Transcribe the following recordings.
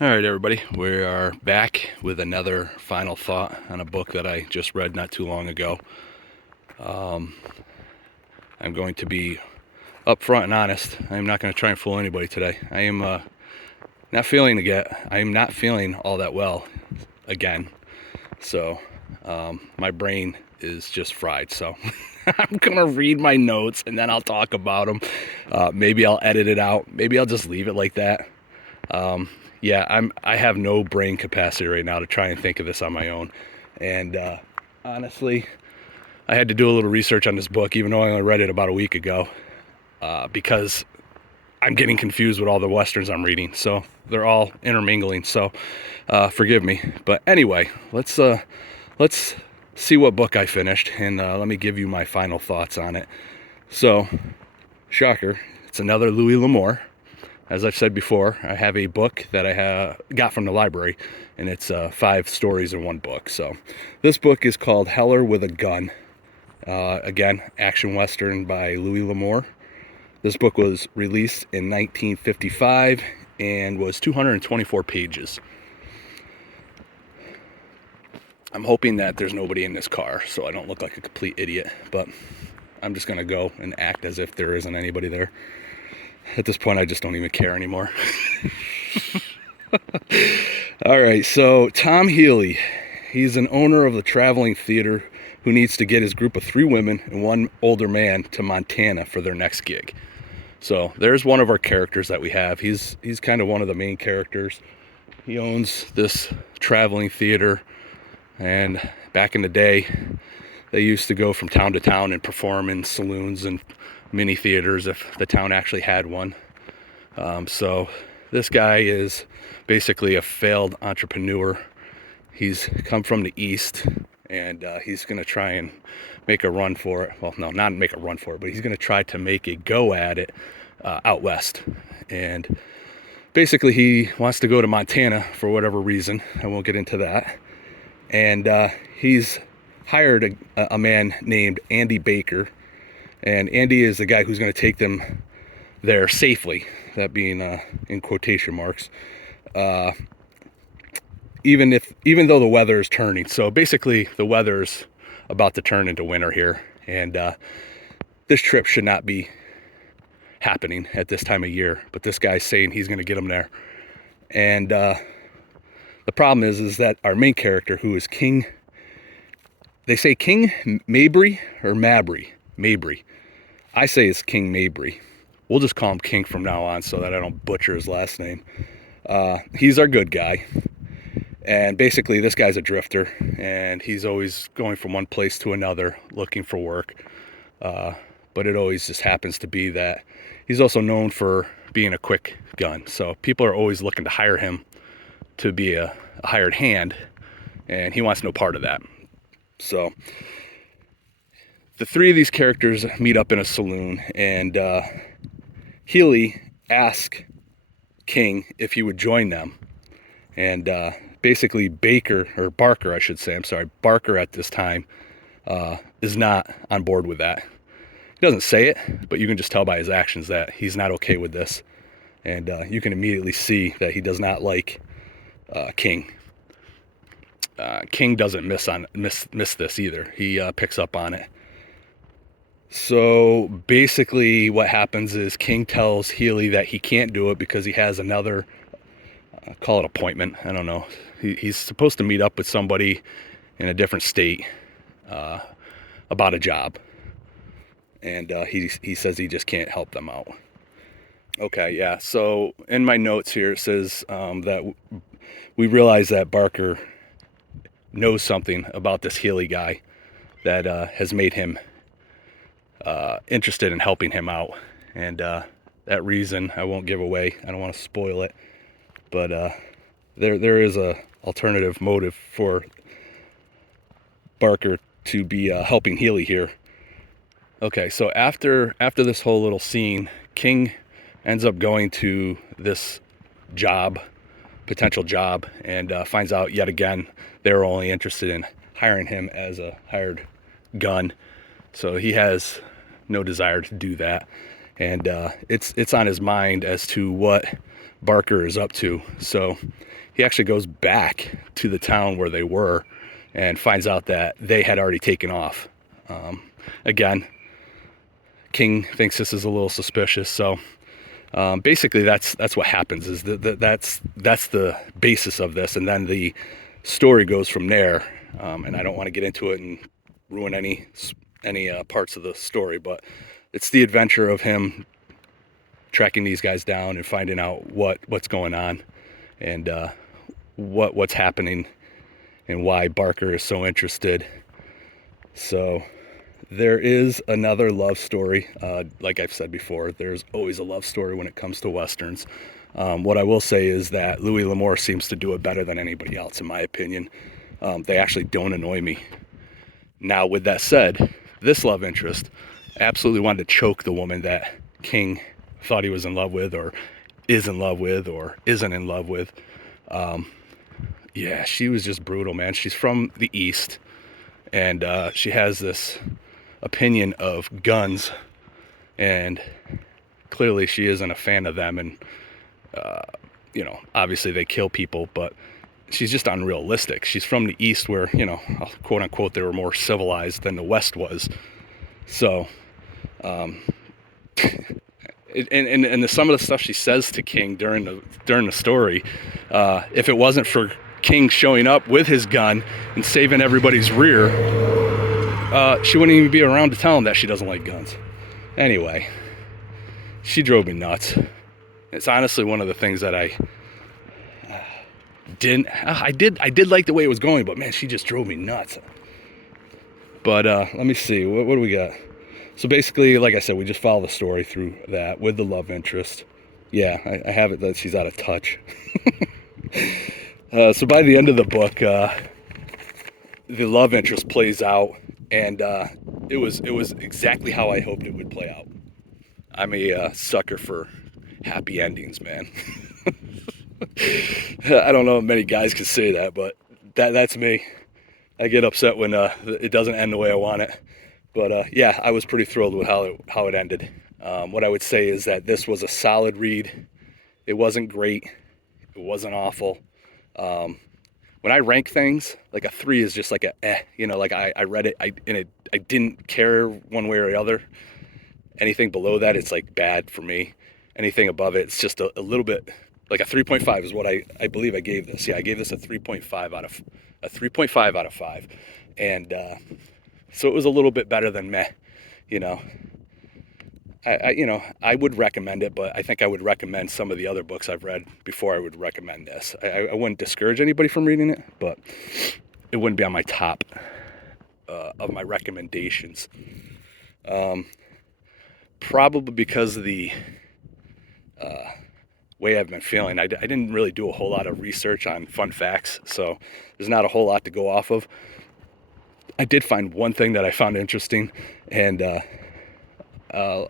All right, everybody, we are back with another final thought on a book that I just read not too long ago. I'm going to be upfront and honest. I am not going to try and fool anybody today. I am I am not feeling all that well again. So my brain is just fried. So I'm gonna read my notes and then I'll talk about them. Maybe I'll edit it out. Maybe I'll just leave it like that. Yeah, I have no brain capacity right now to try and think of this on my own. And honestly, I had to do a little research on this book, even though I only read it about a week ago, because I'm getting confused with all the westerns I'm reading. So they're all intermingling. So forgive me. But anyway, let's see what book I finished, and let me give you my final thoughts on it. So, shocker, it's another Louis L'Amour. As I've said before, I have a book that I got from the library, and it's 5 stories in one book. So this book is called Heller with a Gun. Again, action western by Louis L'Amour. This book was released in 1955 and was 224 pages. I'm hoping that there's nobody in this car so I don't look like a complete idiot, but I'm just going to go and act as if there isn't anybody there. At this point, I just don't even care anymore. All right, so Tom Healy, he's an owner of the traveling theater who needs to get his group of 3 women and 1 older man to Montana for their next gig. So there's one of our characters that we have. He's kind of one of the main characters. He owns this traveling theater, and back in the day, they used to go from town to town and perform in saloons and mini theaters if the town actually had one. So this guy is basically a failed entrepreneur. He's come from the East, and he's going to try and make a run for it. Well, no, not make a run for it, but he's going to try to make a go at it out west. And basically he wants to go to Montana for whatever reason. I won't get into that. And he's hired a man named Andy Baker. And Andy is the guy who's going to take them there safely, that being in quotation marks, even though the weather is turning. So basically the weather's about to turn into winter here, and this trip should not be happening at this time of year, but this guy's saying he's going to get them there. And the problem is that our main character, who is King, they say King Mabry or Mabry. I say it's King Babry. We'll just call him King from now on so that I don't butcher his last name. He's our good guy. And basically this guy's a drifter, and he's always going from one place to another looking for work. But it always just happens to be that he's also known for being a quick gun. So people are always looking to hire him to be a hired hand, and he wants no part of that. So the 3 of these characters meet up in a saloon, and Healy asks King if he would join them. And basically Barker, I should say, I'm sorry, Barker at this time is not on board with that. He doesn't say it, but you can just tell by his actions that he's not okay with this. And you can immediately see that he does not like King. King doesn't miss this either. He picks up on it. So basically what happens is King tells Healy that he can't do it because he has another, call it appointment, I don't know. He's supposed to meet up with somebody in a different state about a job. And he says he just can't help them out. Okay, yeah, so in my notes here it says that we realize that Barker knows something about this Healy guy that has made him interested in helping him out. And that reason I won't give away. I don't want to spoil it. But there is a alternative motive for Barker to be helping Healy here. Okay, so after this whole little scene, King ends up going to this potential job, and finds out yet again they're only interested in hiring him as a hired gun. So he has no desire to do that. and it's on his mind as to what Barker is up to. So he actually goes back to the town where they were and finds out that they had already taken off. Again, King thinks this is a little suspicious, so basically that's what happens. Is that's the basis of this, and then the story goes from there. And I don't want to get into it and ruin any parts of the story, but it's the adventure of him tracking these guys down and finding out what's going on, and what's happening, and why Barker is so interested. So there is another love story. Like I've said before, there's always a love story when it comes to Westerns. What I will say is that Louis L'Amour seems to do it better than anybody else, in my opinion. They actually don't annoy me. Now, with that said, this love interest absolutely wanted to choke the woman that King thought he was in love with, or is in love with, or isn't in love with. Yeah, she was just brutal, man. She's from the East, and she has this opinion of guns, and clearly she isn't a fan of them. And obviously they kill people, but she's just unrealistic. She's from the East, where, quote unquote, they were more civilized than the West was. So and some of the stuff she says to King during the story, if it wasn't for King showing up with his gun and saving everybody's rear, she wouldn't even be around to tell him that she doesn't like guns. Anyway, she drove me nuts. It's honestly one of the things that I did like the way it was going, but man, she just drove me nuts. But let me see, what do we got? So basically, like I said, we just follow the story through that with the love interest. Yeah, I have it that she's out of touch. So by the end of the book, the love interest plays out, and it was exactly how I hoped it would play out. I'm a sucker for happy endings, man. I don't know if many guys can say that, but that's me. I get upset when it doesn't end the way I want it. But yeah, I was pretty thrilled with how it ended. What I would say is that this was a solid read. It wasn't great. It wasn't awful. When I rank things, like a 3 is just like like I read it, I didn't care one way or the other. Anything below that, it's like bad for me. Anything above it, it's just a little bit, like a 3.5 is what I believe I gave this. Yeah, I gave this a 3.5 out of 5. And so it was a little bit better than meh, I would recommend it, but I think I would recommend some of the other books I've read before I would recommend this. I wouldn't discourage anybody from reading it, but it wouldn't be on my top of my recommendations. Probably because of the way I've been feeling. I didn't really do a whole lot of research on fun facts, so there's not a whole lot to go off of. I did find one thing that I found interesting and a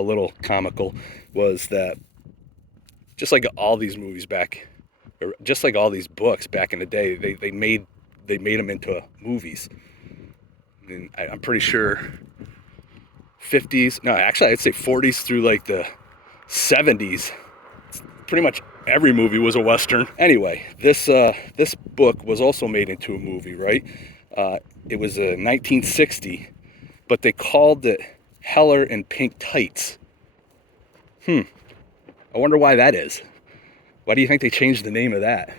little comical, was that just like all these movies back, or just like all these books back in the day, they made them into movies. And I'm pretty sure 50s, no, actually I'd say 40s through like the 70s, pretty much every movie was a Western. Anyway, this book was also made into a movie, right? It was 1960, but they called it Heller in Pink Tights. I wonder why that is. Why do you think they changed the name of that?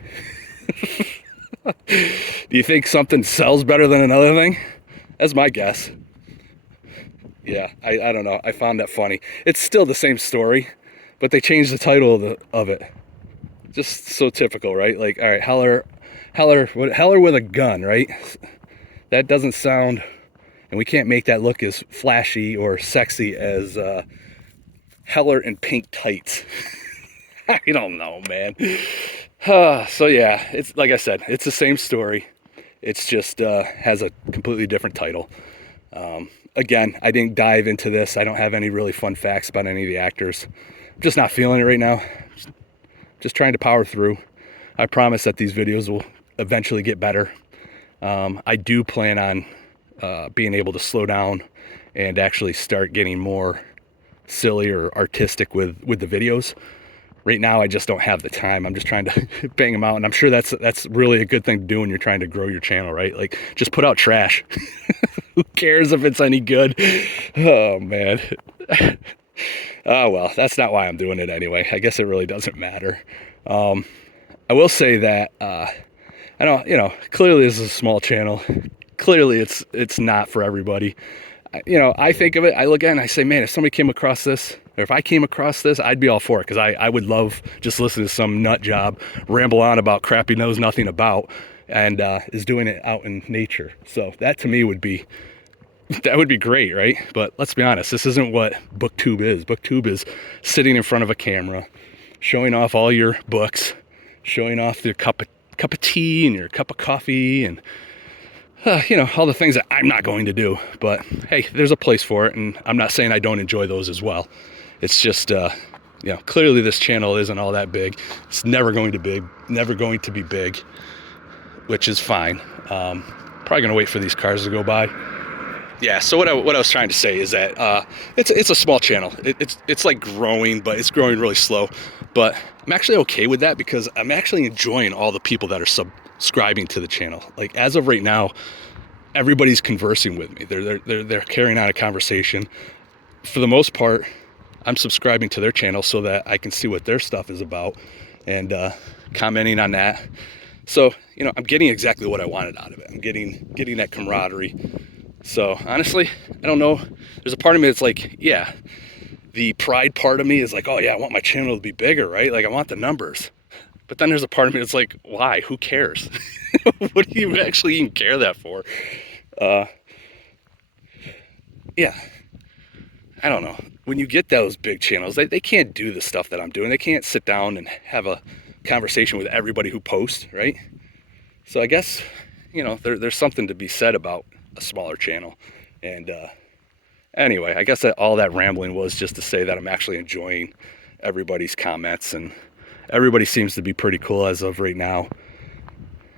Do you think something sells better than another thing? That's my guess. Yeah, I don't know. I found that funny. It's still the same story, but they changed the title of it. Just so typical, right? Like, all right, Heller with a gun, right? That doesn't sound, and we can't make that look as flashy or sexy as Heller in Pink Tights. I don't know, man. So yeah, it's like I said, it's the same story. It's just has a completely different title. Again, I didn't dive into this. I don't have any really fun facts about any of the actors. I'm just not feeling it right now. Just trying to power through. I promise that these videos will eventually get better. I do plan on being able to slow down and actually start getting more silly or artistic with the videos. Right now, I just don't have the time. I'm just trying to bang them out, and I'm sure that's really a good thing to do when you're trying to grow your channel, right? Like, just put out trash. Who cares if it's any good? Oh man. Oh well, that's not why I'm doing it anyway. I guess it really doesn't matter. I will say that I don't, clearly this is a small channel. Clearly it's not for everybody. I think of it, I look at it and I say, man, if somebody came across this, or if I came across this, I'd be all for it, because I would love just listening to some nut job ramble on about crap he knows nothing about, and is doing it out in nature. So that to me would be great, right? But let's be honest, this isn't what booktube is. Booktube is sitting in front of a camera, showing off all your books, showing off your cup of tea and your cup of coffee, and all the things that I'm not going to do. But hey, there's a place for it, and I'm not saying I don't enjoy those as well. It's just clearly this channel isn't all that big. It's never going to be big, which is fine. Probably gonna wait for these cars to go by. Yeah, so what I was trying to say is that it's a small channel. It's like growing, but it's growing really slow. But I'm actually okay with that, because I'm actually enjoying all the people that are subscribing to the channel. Like, as of right now, everybody's conversing with me. They're carrying on a conversation. For the most part, I'm subscribing to their channel so that I can see what their stuff is about, and commenting on that. So I'm getting exactly what I wanted out of it. I'm getting that camaraderie. So honestly, I don't know. There's a part of me that's like, yeah, the pride part of me is like, oh yeah, I want my channel to be bigger, right? Like, I want the numbers. But then there's a part of me that's like, why? Who cares? What do you actually even care that for? Yeah, I don't know. When you get those big channels, they can't do the stuff that I'm doing. They can't sit down and have a conversation with everybody who posts, right? So I guess, there's something to be said about a smaller channel. And anyway, I guess that all that rambling was just to say that I'm actually enjoying everybody's comments, and everybody seems to be pretty cool as of right now.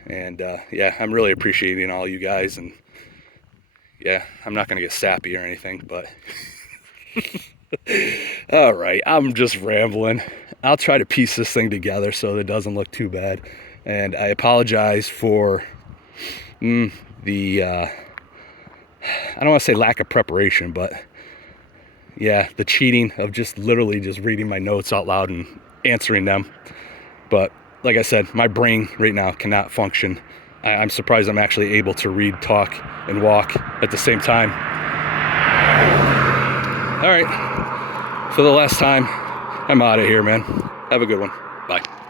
And yeah, I'm really appreciating all you guys. And yeah, I'm not gonna get sappy or anything, but all right, I'm just rambling. I'll try to piece this thing together so that it doesn't look too bad. And I apologize for the I don't want to say lack of preparation, but yeah, the cheating of just literally just reading my notes out loud and answering them. But like I said, my brain right now cannot function. I'm surprised I'm actually able to read, talk, and walk at the same time. All right, for the last time, I'm out of here, man. Have a good one. Bye.